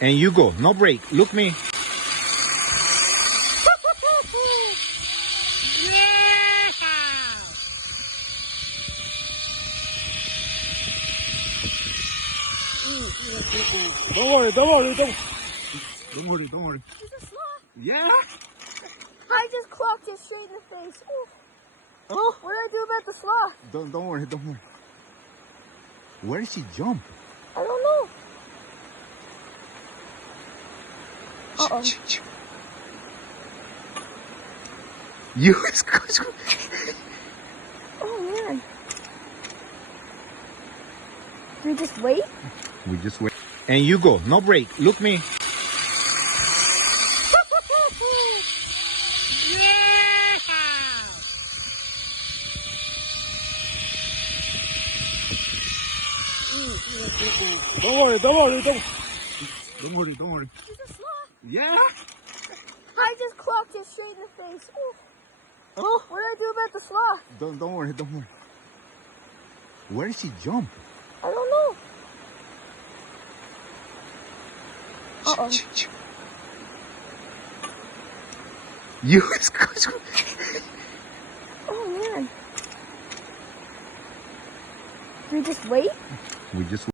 And you go. No break. Look me. Don't worry. Don't worry. Don't worry. Is it Sloth? Yeah. I just clocked it straight in the face. Ooh. Oh. What do I do about the sloth? Don't worry. Where did she jump? I don't know. Uh-oh. You. Oh, man. We just wait? We just wait. And you go. No break. Look me. Don't worry. Don't worry. Is it Sloth? Yeah. I just clocked it straight in the face. Ooh. Oh. What do I do about the sloth? Don't worry. Where did she jump? I don't know. Uh-oh. You. Oh, man. We just wait? We just